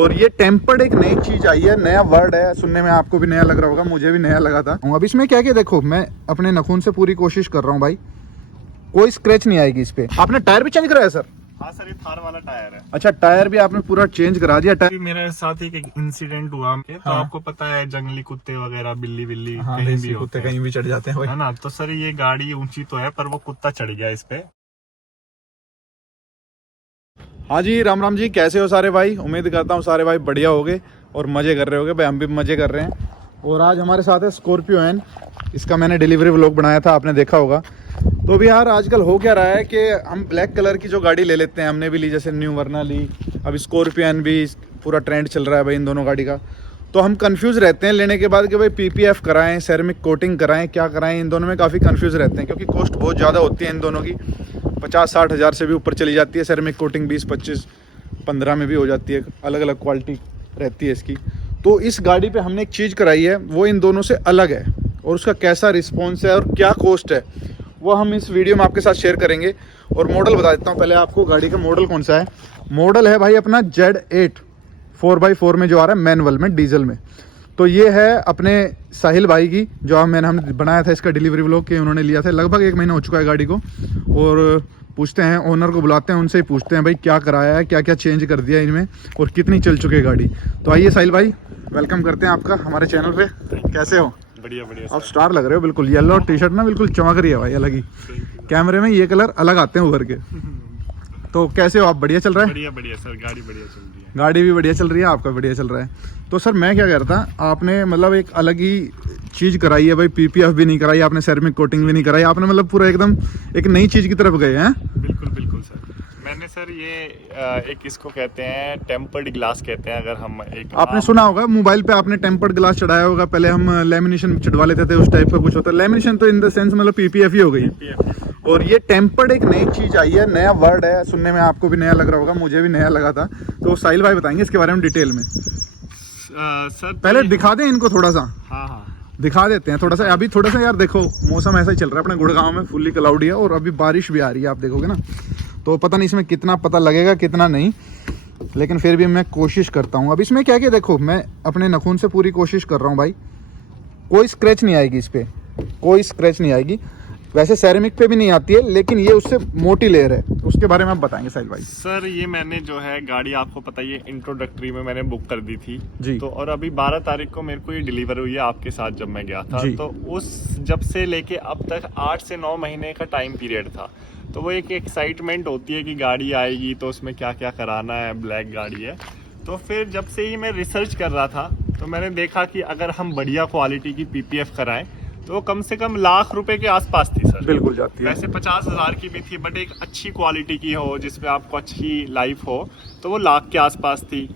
और ये टेम्पर्ड एक नई चीज आई है, नया वर्ड है, सुनने में आपको भी नया लग रहा होगा, मुझे भी नया लगा था। अब इसमें क्या क्या देखो, मैं अपने नाखून से पूरी कोशिश कर रहा हूँ भाई, कोई स्क्रैच नहीं आएगी इस पे। आपने टायर भी चेंज कराया सर? हाँ सर, ये थार वाला टायर है। अच्छा, टायर भी आपने पूरा चेंज करा दिया? टायर मेरे साथ एक इंसिडेंट हुआ तो हाँ। आपको पता है जंगली कुत्ते वगैरह, बिल्ली बिल्ली हाँ, कहीं भी कुत्ते होते हैं, कहीं भी चढ़ जाते हैं है ना। तो सर ये गाड़ी ऊंची तो है पर वो कुत्ता चढ़ गया इस पे। हाँ जी, राम राम जी, कैसे हो सारे भाई? उम्मीद करता हूँ सारे भाई बढ़िया होगे और मज़े कर रहे होगे। भाई हम भी मज़े कर रहे हैं। और आज हमारे साथ है स्कॉर्पियो एन, इसका मैंने डिलीवरी व्लॉग बनाया था, आपने देखा होगा। तो भी यार आजकल हो क्या रहा है कि हम ब्लैक कलर की जो गाड़ी ले लेते हैं, हमने भी ली, जैसे न्यू वर्ना ली, अब स्कॉर्पियो एन भी पूरा ट्रेंड चल रहा है भाई इन दोनों गाड़ी का। तो हम कंफ्यूज रहते हैं लेने के बाद कि भाई पीपीएफ कराएं, सेरेमिक कोटिंग कराएं, क्या कराएं। इन दोनों में काफ़ी कंफ्यूज रहते हैं क्योंकि कॉस्ट बहुत ज़्यादा होती है इन दोनों की, 50-60 हज़ार से भी ऊपर चली जाती है। सेरेमिक कोटिंग 20-25-15 में भी हो जाती है, अलग अलग क्वालिटी रहती है इसकी। तो इस गाड़ी पे हमने एक चीज़ कराई है, वो इन दोनों से अलग है, और उसका कैसा रिस्पॉन्स है और क्या कॉस्ट है वो हम इस वीडियो में आपके साथ शेयर करेंगे। और मॉडल बता देता हूँ पहले आपको, गाड़ी का मॉडल कौन सा है। मॉडल है भाई अपना Z8 4x4 में जो आ रहा है, मैनुअल में, डीजल में। तो ये है अपने साहिल भाई की, जो हमने बनाया था इसका डिलीवरी व्लॉग के, उन्होंने लिया था। लगभग 1 महीना हो चुका है गाड़ी को। और पूछते हैं, ओनर को बुलाते हैं, उनसे ही पूछते हैं भाई क्या कराया है, क्या क्या चेंज कर दिया इनमें और कितनी चल चुकी है गाड़ी। तो आइए साहिल भाई, वेलकम करते हैं आपका हमारे चैनल पे। कैसे हो? बढ़िया बढ़िया आप स्टार लग रहे हो बिल्कुल। येलो टी शर्ट ना बिल्कुल चमक रही है भाई, अलग ही। कैमरे में ये कलर अलग आते हैं उभर के। तो कैसे हो आप? बढ़िया चल रहा है? बढ़िया बढ़िया सर, गाड़ी बढ़िया चल रही है। गाड़ी भी बढ़िया चल रही है, आपका बढ़िया चल रहा है। तो सर मैं क्या कह रहा था, आपने मतलब एक अलग ही चीज़ कराई है भाई, पीपीएफ भी नहीं कराई आपने, सेरेमिक कोटिंग भी नहीं कराई आपने, मतलब पूरा एकदम एक नई चीज़ की तरफ गए हैं। बिल्कुल बिल्कुल सर, मैंने सर ये एक इसको कहते हैं टेम्पर्ड ग्लास कहते हैं। अगर हम एक आपने सुना होगा मोबाइल पे, आपने टेम्पर्ड ग्लास चढ़ाया होगा। पहले हम लेमिनेशन चढ़वा लेते थे, उस टाइप का कुछ होता है। लेमिनेशन तो इन द सेंस मतलब पीपीएफ ही हो गई। और ये टेम्पर्ड एक नई चीज़ आई है, नया वर्ड है, सुनने में आपको भी नया लग रहा होगा, मुझे भी नया लगा था। तो साहिल भाई बताएंगे इसके बारे में डिटेल में। सर पहले दिखा दें इनको थोड़ा सा, हाँ हाँ दिखा देते हैं थोड़ा सा। अभी थोड़ा सा यार देखो, मौसम ऐसा ही चल रहा है अपने गुड़गांव में, फुल्ली क्लाउडी है और अभी बारिश भी आ रही है, आप देखोगे ना। तो पता नहीं इसमें कितना पता लगेगा कितना नहीं, लेकिन फिर भी मैं कोशिश करता हूँ। अब इसमें क्या क्या देखो, मैं अपने नाखून से पूरी कोशिश कर रहा हूँ भाई, कोई स्क्रैच नहीं आएगी इस पर, कोई स्क्रैच नहीं आएगी। वैसे सेरेमिक पे भी नहीं आती है, लेकिन ये उससे मोटी लेयर है, उसके बारे में आप बताएंगे साहिल भाई। सर ये मैंने जो है गाड़ी, आपको पता ही है, इंट्रोडक्टरी में मैंने बुक कर दी थी जी। तो और अभी 12 तारीख को मेरे को ये डिलीवर हुई है आपके साथ जब मैं गया था। जी। तो उस जब से लेके अब तक 8 से 9 महीने का टाइम पीरियड था। तो वो एक एक्साइटमेंट होती है कि गाड़ी आएगी तो उसमें क्या क्या कराना है, ब्लैक गाड़ी है। तो फिर जब से ही मैं रिसर्च कर रहा था तो मैंने देखा कि अगर हम बढ़िया क्वालिटी की पीपीएफ कराएं तो वो कम से कम लाख रुपए के आसपास थी सर। बिल्कुल जाती है। वैसे 50,000 की भी थी, बट एक अच्छी क्वालिटी की हो जिसमें आपको अच्छी लाइफ हो, तो वो लाख के आसपास थी।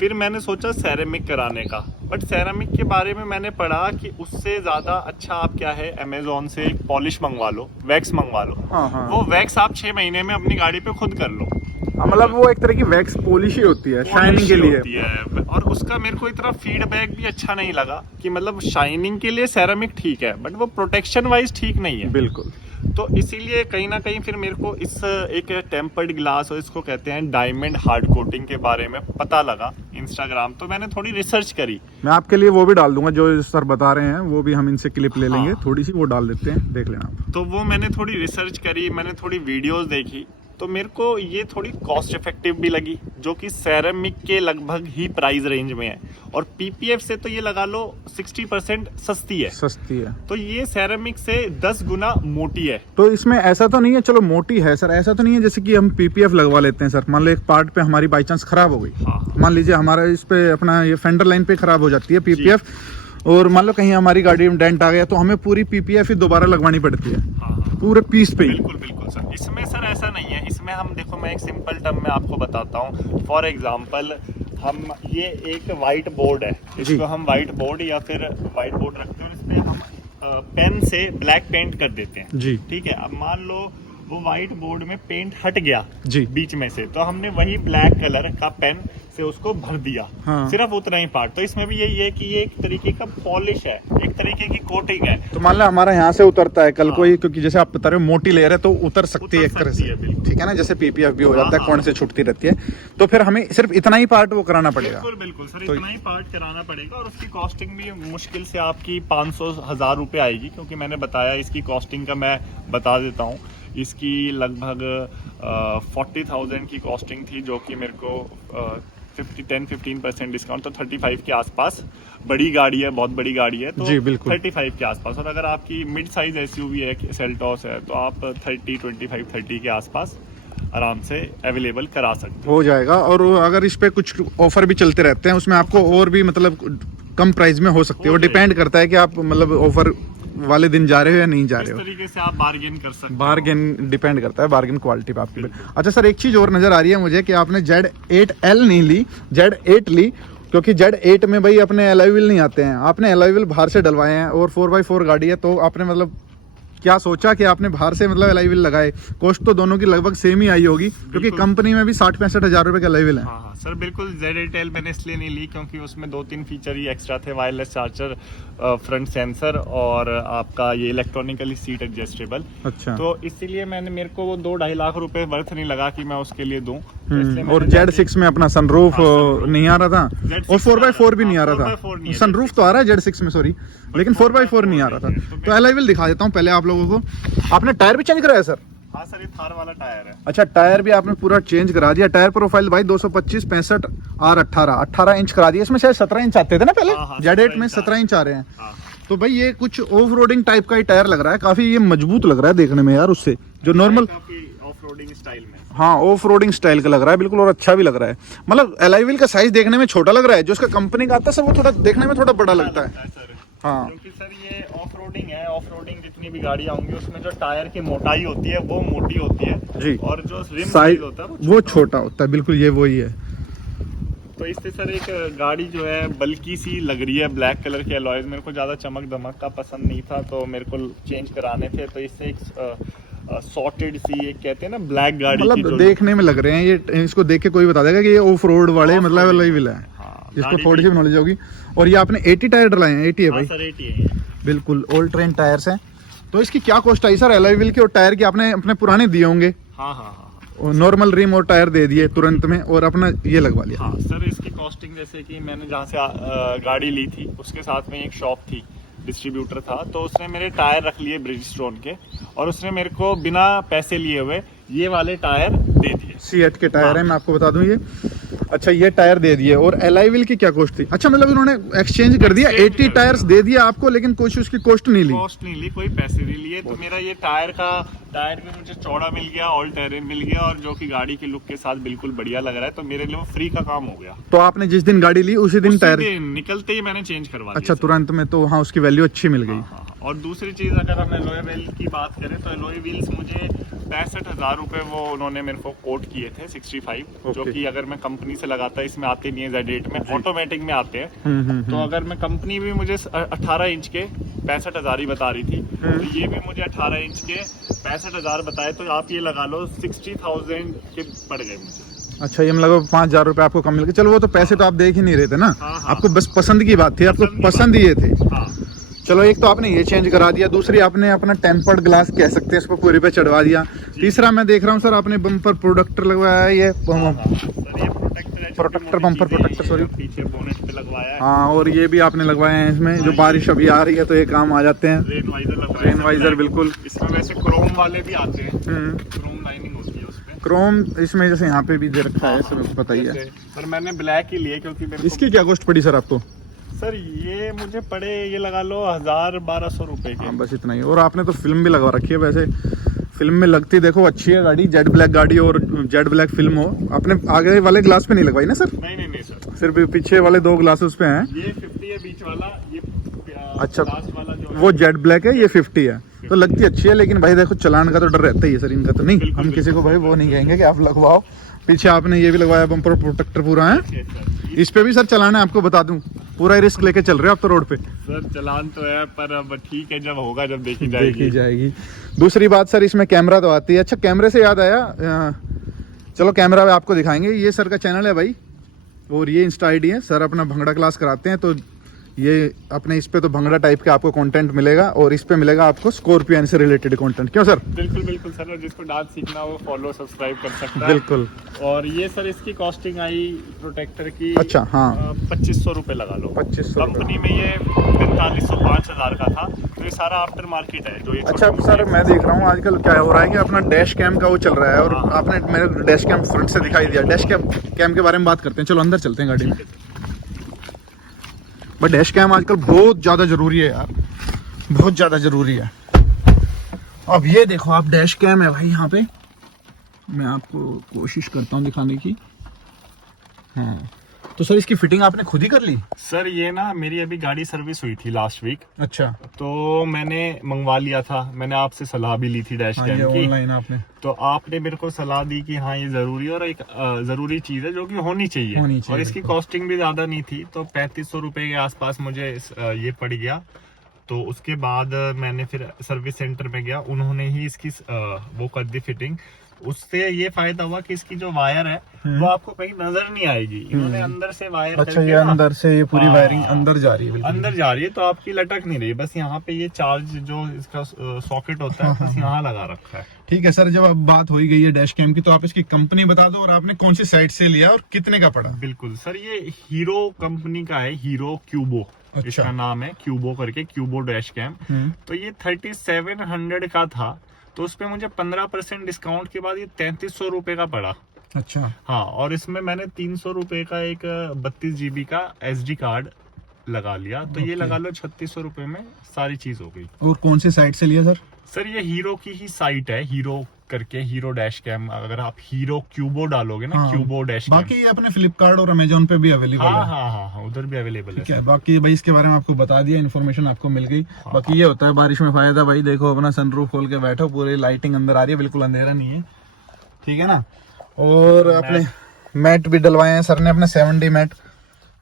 फिर मैंने सोचा सेरेमिक कराने का, बट सेरेमिक के बारे में मैंने पढ़ा कि उससे ज़्यादा अच्छा आप क्या है, अमेजोन से एक पॉलिश मंगवा लो, वैक्स मंगवा लो। हाँ। वो वैक्स आप 6 महीने में अपनी गाड़ी पे खुद कर लो। मतलब वो एक तरह की वैक्स पॉलिश ही होती है, शाइनिंग के लिए होती है। और उसका मेरे को इतना फीडबैक भी अच्छा नहीं लगा कि मतलब शाइनिंग के लिए सेरेमिक ठीक है, बट वो प्रोटेक्शन वाइज ठीक नहीं है। बिल्कुल। तो इसीलिए कहीं ना कहीं फिर मेरे को इस एक टेम्पर्ड ग्लास और इसको कहते हैं डायमंड हार्ड कोटिंग के बारे में पता लगा इंस्टाग्राम। तो मैंने थोड़ी रिसर्च करी। मैं आपके लिए वो भी डाल दूंगा जो सर बता रहे हैं, वो भी हम इनसे क्लिप ले लेंगे। हाँ। थोड़ी सी वो डाल देते हैं, देख लेना आप। तो वो मैंने थोड़ी रिसर्च करी, मैंने थोड़ी वीडियोस देखी, तो मेरे को ये थोड़ी कॉस्ट इफेक्टिव भी लगी, जो कि सेरेमिक के लगभग ही प्राइस रेंज में है। और पीपीएफ से तो ये लगा लो 60% सस्ती है। सस्ती है। तो ये सेरेमिक से 10 गुना मोटी है। तो इसमें ऐसा तो नहीं है, चलो मोटी है सर, ऐसा तो नहीं है जैसे कि हम पीपीएफ लगवा लेते हैं सर, मान लो एक पार्ट पे हमारी बाई चांस खराब हो गई। हाँ। मान लीजिए हमारा इस पे अपना ये फेंडर लाइन पे खराब हो जाती है पीपीएफ, और मान लो कहीं हमारी गाड़ी में डेंट आ गया तो हमें पूरी पीपीएफ ही दोबारा लगवानी पड़ती है। हाँ। पूरे पीस पे ही। बिल्कुल बिल्कुल सर, इसमें सर ऐसा नहीं है। इसमें हम देखो, मैं एक सिंपल टर्म में आपको बताता हूँ। फॉर एग्जांपल, हम ये एक वाइट बोर्ड है, इसको हम वाइट बोर्ड या फिर वाइट बोर्ड रखते हैं और इस पे हम पेन से ब्लैक पेंट कर देते हैं जी। ठीक है। अब मान लो वो वाइट बोर्ड में पेंट हट गया जी। बीच में से, तो हमने वही ब्लैक कलर का पेन से उसको भर दिया, हाँ। सिर्फ उतना ही पार्ट। तो इसमें भी यही है कि ये एक तरीके का पॉलिश है, एक तरीके की कोटिंग है। तो मान लो हमारा यहाँ से उतरता है कल हाँ। कोई, क्योंकि जैसे आप बता रहे हो मोटी लेयर है तो उतर सकती है एक तरह सकती से, है, बिल्कुल। ठीक है ना, जैसे पीपीएफ भी हो जाता है, हाँ, कौन से छुटती रहती है, तो फिर हमें सिर्फ इतना ही पार्ट वो कराना पड़ेगा। बिल्कुल बिल्कुल सर, तो इतना ही पार्ट कराना पड़ेगा और उसकी कॉस्टिंग भी मुश्किल से आपकी 500-1000 रुपये आएगी, क्योंकि मैंने बताया इसकी कॉस्टिंग का मैं बता देता हूँ। इसकी लगभग 40,000 की कॉस्टिंग थी, जो कि मेरे को 10-15% डिस्काउंट, तो 35 के आसपास। बड़ी गाड़ी है, बहुत बड़ी गाड़ी है, तो जी, बिल्कुल। 35 के आसपास। और अगर आपकी मिड साइज एसयूवी है, सेल्टॉस है, तो आप 25-30 के आसपास आराम से अवेलेबल करा सकते हो जाएगा। और अगर इस पे कुछ ऑफर भी चलते रहते हैं, उसमें आपको और भी मतलब कम प्राइस में हो सकती है, वो डिपेंड करता है कि आप मतलब ऑफर वाले दिन जा रहे हो या नहीं जा हो। रहे इस हो, तरीके से आप बार्गेन कर सकते हो। बार्गेन डिपेंड करता है, बार्गेन क्वालिटी पे आपकी। अच्छा सर, एक चीज और नजर आ रही है मुझे कि आपने Z8L नहीं ली, Z8 ली, क्योंकि Z8 में भाई अपने एलॉय व्हील नहीं आते हैं, आपने एलॉय व्हील बाहर से डलवाए हैं और 4x4 गाड़ी है, तो आपने मतलब क्या सोचा कि आपने बाहर से मतलब एलॉय व्हील लगाए? कॉस्ट तो दोनों की लगभग सेम ही आई होगी, क्योंकि कंपनी में भी 60-65 हज़ार रुपए का एलॉय व्हील है। हाँ हाँ सर, बिल्कुल। Z8L मैंने इसलिए नहीं ली क्योंकि उसमें 2-3 फीचर ही एक्स्ट्रा थे, वायरलेस चार्जर, फ्रंट सेंसर और आपका ये इलेक्ट्रॉनिकली सीट एडजस्टेबल। अच्छा। तो इसीलिए मैंने, मेरे को वो 2-2.5 लाख रुपए वर्थ नहीं लगा कि मैं उसके लिए दूं। तो इसलिए और मैंने Z6 में अपना सनरूफ नहीं आ रहा था, Z6 और 4x4 भी नहीं आ रहा 4x4 नहीं था। है, सनरूफ तो आ रहा है Z6 में, सॉरी, लेकिन 4x4 नहीं आ रहा था। तो एलॉय व्हील दिखा देता हूँ पहले आप लोगों को। आपने टायर भी चेंज कराया सर? हाँ सर, ये थार वाला टायर है। अच्छा, टायर भी आपने पूरा चेंज करा दिया। टायर प्रोफाइल भाई 225 65 R18 इंच करा दिया। इसमें शायद 17 इंच आते थे ना पहले, हाँ, Z8 में 17 इंच आ रहे हैं। हाँ। तो भाई ये कुछ ऑफ रोडिंग टाइप का ही टायर लग रहा है, काफी ये मजबूत लग रहा है देखने में यार, उससे जो नॉर्मल, काफी ऑफ रोडिंग स्टाइल में। हाँ ऑफ रोडिंग स्टाइल का लग रहा है बिल्कुल, और अच्छा भी लग रहा है। मतलब एलॉय व्हील का साइज देखने में छोटा लग रहा है, जो उसका कंपनी का आता है सर वो थोड़ा देखने में थोड़ा बड़ा लगता है। सर, हाँ, क्योंकि सर ये ऑफ रोडिंग है, ऑफ रोडिंग जितनी भी गाड़ियां होंगी उसमें जो टायर की मोटाई होती है वो मोटी होती है जी, और जो रिम साइज साइज होता है वो छोटा होता है, बिल्कुल ये वही है। तो इससे सर एक गाड़ी जो है बल्कि सी लग रही है। ब्लैक कलर के अलॉयज मेरे को ज़्यादा चमक दमक का पसंद नहीं था, तो मेरे को चेंज कराने थे। तो इससे एक सॉर्टेड सी, एक कहते हैं ना ब्लैक गाड़ी की, मतलब जो देखने में लग रहे हैं ये, इसको देख के कोई बता देगा कि ये ऑफ रोड वाले मतलब एलॉय व्हील है, हाँ, जिसको गाड़ी थोड़ी सी नॉलेज होगी। और ये आपने 80 टायर डलाए हैं? 80 है भाई? सर 80 है। बिल्कुल ओल्ड ट्रेन टायर्स हैं। तो इसकी क्या कॉस्ट आई सर एलॉय व्हील की और टायर की? आपने अपने पुराने दिए होंगे, हाँ हाँ हाँ नॉर्मल रिम और टायर दे दिए तुरंत में, और अपना ये लगवा लिया। हाँ सर, इसकी कॉस्टिंग जैसे कि मैंने जहाँ से गाड़ी ली थी उसके साथ में एक शॉप थी, डिस्ट्रीब्यूटर था, तो उसने मेरे टायर रख लिए ब्रिजस्टोन के, और उसने मेरे को बिना पैसे लिए हुए ये वाले टायर दे दिए। C8 के टायर है, मैं आपको बता दूं ये। अच्छा, ये टायर दे दिए, और एलॉय व्हील की क्या कॉस्ट थी? अच्छा, मतलब इन्होंने एक्सचेंज कर दिया, 80 टायर्स दे दिया आपको, लेकिन कुछ उसकी कॉस्ट नहीं ली? कॉस्ट नहीं ली, कोई पैसे नहीं लिए। तो मेरा ये टायर भी मुझे चौड़ा मिल गया, ऑल टेरेन मिल गया, और जो कि गाड़ी के लुक के साथ बिल्कुल बढ़िया लग रहा है, तो मेरे लिए वो फ्री का काम हो गया। तो आपने जिस दिन गाड़ी ली उसी दिन टायर? निकलते ही मैंने चेंज करवा दिया। अच्छा, तुरंत में, तो हाँ उसकी वैल्यू अच्छी मिल गई। हाँ। और दूसरी चीज़, अगर हम एलॉय व्हील की बात करें तो एलॉय व्हील्स मुझे 65,000 रुपये वो उन्होंने मेरे को कोट किए थे, 65, जो कि अगर मैं कंपनी से लगाता, इसमें आते नहीं है Z8 में, ऑटोमेटिक में आते हैं। तो अगर मैं कंपनी भी मुझे 18 इंच के 65,000 ही बता रही थी, तो ये भी मुझे 18 इंच के 65,000 बताए, तो आप ये लगा लो 60,000 के पड़ गए मुझे। अच्छा, ये मतलब 5,000 रुपये आपको कम मिल गए। चलो वो तो पैसे तो आप देख ही नहीं रहे थे ना, हाँ। आपको बस पसंद की बात थी, आपको पसंद ही ये थे। हाँ। चलो, एक तो आपने ये चेंज करा दिया, दूसरी आपने अपना टेम्पर्ड ग्लास कह सकते हैं इसको पूरे पे चढ़वा दिया, तीसरा मैं देख रहा हूँ सर आपने बम्पर प्रोटेक्टर लगवाया है, ये प्रोटेक्टर, बम्पर प्रोटेक्टर, सॉरी, पीछे बोनेट पे लगवाया है। हाँ, और ये भी आपने लगवाए हैं इसमें, जो बारिश अभी आ रही है तो ये काम आ जाते हैं। रेन वाइजर लगवाया है, रेन वाइजर बिल्कुल। इसमें वैसे क्रोम वाले भी आते हैं, क्रोम लाइनिंग होती है उसमें। क्रोम इसमें जैसे यहाँ पे भी दे रखा है, सब पता ही है। पर मैंने ब्लैक ही लिए क्योंकि मेरे को, इसकी क्या कॉस्ट पड़ी सर आपको? सर ये मुझे पड़े, ये लगा लो 1,000-1,200 रुपए के। हाँ, बस इतना ही। और आपने तो फिल्म भी लगवा रखी है, वैसे फिल्म में लगती देखो अच्छी है गाड़ी, जेड ब्लैक गाड़ी और जेड ब्लैक फिल्म हो। आपने आगे वाले ग्लास पे नहीं लगवाई ना सर? नहीं सर, सिर्फ पीछे वाले 2 ग्लासेस पे हैं। ये 50 है बीच वाला, ये अच्छा, लास्ट वाला जो वो जेड ब्लैक है, ये 50 है, तो लगती अच्छी है। लेकिन भाई देखो, चलान का तो डर रहता ही है सर इनका, तो नहीं हम किसी को भाई वो नहीं कहेंगे कि आप लगवाओ। पीछे आपने ये भी लगवाया, बम्पर प्रोटेक्टर पूरा है, इस पे भी सर चलाना है, आपको बता दूं, पूरा रिस्क लेके चल रहे हो आप तो रोड पे। सर चलान तो है, पर अब ठीक है, जब होगा जब देखी जाएगी। दूसरी बात सर, इसमें कैमरा तो आती है। अच्छा, कैमरे से याद आया, चलो कैमरा आपको दिखाएंगे, ये सर का चैनल है भाई, और ये इंस्टा आईडी है, सर अपना भंगड़ा क्लास कराते हैं, तो ये अपने इस पे तो भंगड़ा टाइप का आपको कंटेंट मिलेगा और इस पे मिलेगा आपको स्कॉर्पियो से रिलेटेड कंटेंट। क्यों सर? बिल्कुल बिल्कुल सर, जिसको डांस सीखना हो वो फॉलो सब्सक्राइब कर सकता है। बिल्कुल। और ये सर इसकी कॉस्टिंग आई प्रोटेक्टर की, अच्छा हाँ, 2500 रुपये लगा लो। 2500 कंपनी में ये 4500 5000 का था, तो ये सारा आफ्टर मार्केट है जो ये। अच्छा सर, मैं देख रहा हूँ आजकल क्या हो रहा है कि अपना डैश कैम का वो चल रहा है, और आपने मेरे डैश कैम फ्रंट से दिखाई दिया। डैश कैम के बारे में बात करते हैं, चलो अंदर चलते हैं गाड़ी में। बट डैश कैम आजकल बहुत ज़्यादा ज़रूरी है यार, बहुत ज़्यादा ज़रूरी है। अब ये देखो आप, डैश कैम है भाई यहाँ पे, मैं आपको कोशिश करता हूँ दिखाने की। हाँ, तो सर इसकी फिटिंग आपने खुद ही कर ली? सर ये ना मेरी अभी गाड़ी सर्विस हुई थी लास्ट वीक, अच्छा, तो मैंने मंगवा लिया था। मैंने आपसे सलाह भी ली थी डैश कैम की, ऑनलाइन आपने, तो आपने मेरे को सलाह दी कि हाँ ये जरूरी है और एक जरूरी चीज है जो कि होनी चाहिए। और इसकी कॉस्टिंग भी ज्यादा नहीं थी, तो 3500 रुपए के आसपास मुझे ये पड़ गया। तो उसके बाद मैंने फिर सर्विस सेंटर में गया, उन्होंने ही इसकी वो कर दी फिटिंग। उससे ये फायदा हुआ कि इसकी जो वायर है वो आपको कहीं नजर नहीं आएगी। इन्होंने अंदर से वायर, अच्छा ये अंदर से ये पूरी वायरिंग अंदर जा रही है, अंदर जा रही है, तो आपकी लटक नहीं रही। बस यहाँ पे ये चार्ज जो इसका सॉकेट होता है बस यहाँ लगा रखा है। ठीक है सर, जब अब बात हो ही गई है डैश कैम की, तो आप इसकी कंपनी बता दो और आपने कौन सी साइट से लिया और कितने का पड़ा? बिल्कुल सर, ये हीरो कंपनी का है, हीरो क्यूबो। अच्छा। इसका नाम है क्यूबो करके, क्यूबो डैश कैम। तो ये 3700 का था, तो उस पे मुझे 15% डिस्काउंट के बाद ये 3300 रुपए का पड़ा। अच्छा हाँ, और इसमें मैंने 300 रुपए का एक 32 GB का SD कार्ड लगा लिया, तो ये लगा लो 3600 रुपए में सारी चीज हो गई। और कौन सी साइट से लिया सर? सर ये हीरो की ही साइट है, हीरो करके, हीरो डैश कैम। अगर आप हीरो क्यूबो डालोगे ना, क्यूबो डैश कैम, बाकी ये अपने फ्लिपकार्ट और अमेजोन पे भी अवेलेबल है। हाँ, उधर भी अवेलेबल है। ठीक है, बाकी भाई इसके बारे में आपको बता दिया, इन्फॉर्मेशन आपको मिल गई। बाकी ये होता है बारिश में फायदा भाई, देखो अपना सनरूफ खोल के बैठो, पूरी लाइटिंग अंदर आ रही है, बिल्कुल अंधेरा नहीं है, ठीक है ना। और अपने मैट भी डलवाए हैं सर ने अपने 7D मैट,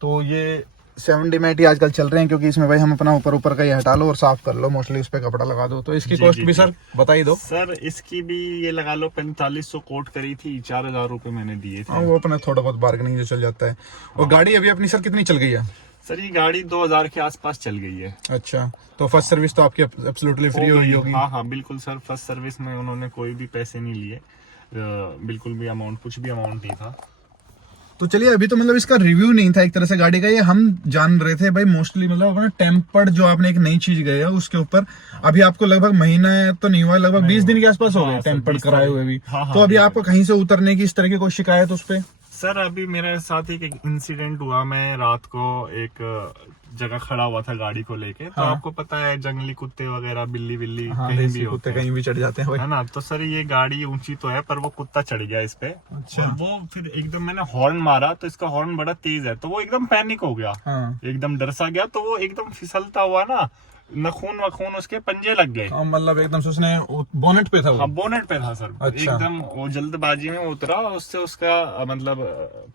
तो ये 7D मैट ही आजकल चल रहे हैं, क्योंकि इसमें भाई हम अपना ऊपर का ये हटा लो और साफ कर लो, मोस्टली उस पर कपड़ा लगा दो। तो इसकी कॉस्ट भी सर बता ही दो। सर इसकी भी ये लगा लो 4500 कोट करी थी, 4000 रुपए मैंने दिए थे। वो अपना थोड़ा बहुत बार्गेनिंग जो चल जाता है। और गाड़ी अभी अपनी सर कितनी चल गई है? सर ये गाड़ी 2000 के आसपास चल गई है। अच्छा, तो फर्स्ट सर्विस तो आपकी एब्सोल्युटली फ्री हुई होगी? हाँ बिल्कुल सर, फर्स्ट सर्विस में उन्होंने कोई भी पैसे नहीं लिए, बिल्कुल भी अमाउंट, कुछ भी अमाउंट नहीं था। तो चलिए, अभी तो मतलब इसका रिव्यू नहीं था एक तरह से गाड़ी का, ये हम जान रहे थे भाई मोस्टली, मतलब अपना टेम्पर्ड जो आपने एक नई चीज गई है उसके ऊपर अभी आपको लगभग महीना तो नहीं हुआ, लगभग 20 दिन के आसपास हो गए टेम्पर्ड कराए हुए भी। तो अभी आपको कहीं से उतरने की इस तरह की कोई शिकायत उस पे? सर अभी मेरे साथ एक इंसिडेंट हुआ, मैं रात को एक जगह खड़ा हुआ था गाड़ी को लेके, तो आपको पता है जंगली कुत्ते वगैरह, बिल्ली कहीं भी होते हैं, कहीं भी चढ़ जाते हैं, है ना। तो सर ये गाड़ी ऊंची तो है, पर वो कुत्ता चढ़ गया इस पे। अच्छा। और वो फिर एकदम मैंने हॉर्न मारा, तो इसका हॉर्न बड़ा तेज है, तो वो एकदम पैनिक हो गया, एकदम डर सा गया, तो वो एकदम फिसलता हुआ ना, नखून वखून उसके पंजे लग गए। मतलब एकदम से उसने बोनेट पे था वो? हाँ बोनेट पे था सर। अच्छा। एकदम वो जल्दबाजी में उतरा, उससे उसका मतलब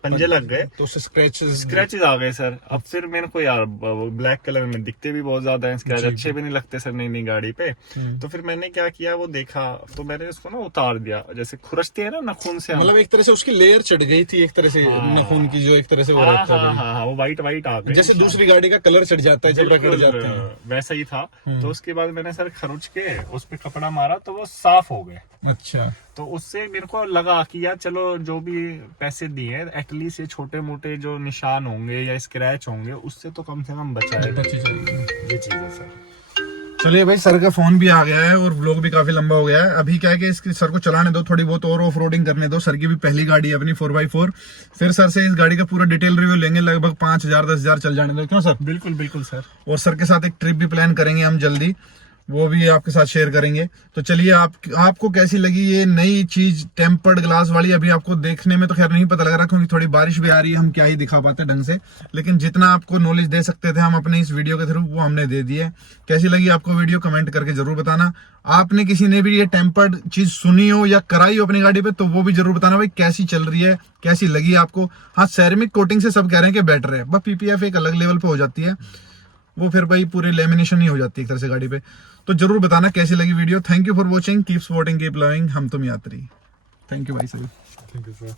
पंजे लग गए, तो उससे स्क्रैचेस आ गए सर। अब फिर मेरे को यार ब्लैक कलर में दिखते भी बहुत ज्यादा हैं स्क्रैच, अच्छे भी नहीं लगते सर नई गाड़ी पे। तो फिर मैंने क्या किया, वो देखा तो मैंने उसको ना उतार दिया, जैसे खुरचते हैं ना नखून से, मतलब एक तरह से उसकी लेयर चढ़ गई थी एक तरह से नखून की, जो एक तरह से वो रहता है। हाँ, वो वाइट आ गई, जैसे दूसरी गाड़ी का कलर चढ़ जाता है जब रगड़ जाते हैं, वैसा ही था। तो उसके बाद मैंने सर खरुच के उस पे कपड़ा मारा, तो वो साफ हो गए। अच्छा, तो उससे मेरे को लगा कि यार चलो जो भी पैसे दिए एटलीस्ट ये छोटे मोटे जो निशान होंगे या स्क्रैच होंगे उससे तो कम से कम बचाए, ये चीज है सर। चलिए भाई, सर का फोन भी आ गया है और व्लॉग भी काफी लंबा हो गया है। अभी क्या है कि इसकी सर को चलाने दो, थोड़ी बहुत और ऑफ रोडिंग करने दो। सर की भी पहली गाड़ी है अपनी 4x4, फिर सर से इस गाड़ी का पूरा डिटेल रिव्यू लेंगे, लगभग 5000-10,000 चल जाने दो। क्यों सर? बिल्कुल सर। और सर के साथ एक ट्रिप भी प्लान करेंगे हम जल्दी, वो भी आपके साथ शेयर करेंगे। तो चलिए, आपको कैसी लगी ये नई चीज टेम्पर्ड ग्लास वाली? अभी आपको देखने में तो खैर नहीं पता लग रहा, क्योंकि थोड़ी बारिश भी आ रही है, हम क्या ही दिखा पाते ढंग से, लेकिन जितना आपको नॉलेज दे सकते थे हम अपने इस वीडियो के थ्रू, वो हमने दे दी है। कैसी लगी आपको वीडियो कमेंट करके जरूर बताना। आपने किसी ने भी ये टेम्पर्ड चीज सुनी हो या कराई हो अपनी गाड़ी पे, तो वो भी जरूर बताना भाई कैसी चल रही है, कैसी लगी आपको। हाँ, सेरेमिक कोटिंग से सब कह रहे हैं कि बेटर है, बस पीपीएफ एक अलग लेवल पे हो जाती है, वो फिर भाई पूरी लेमिनेशन ही हो जाती है एक तरह से गाड़ी पे। तो जरूर बताना कैसी लगी video. Thank you for watching, keep supporting, keep loving, हम तुम यात्री। थैंक यू भाई सर। Thank you sir.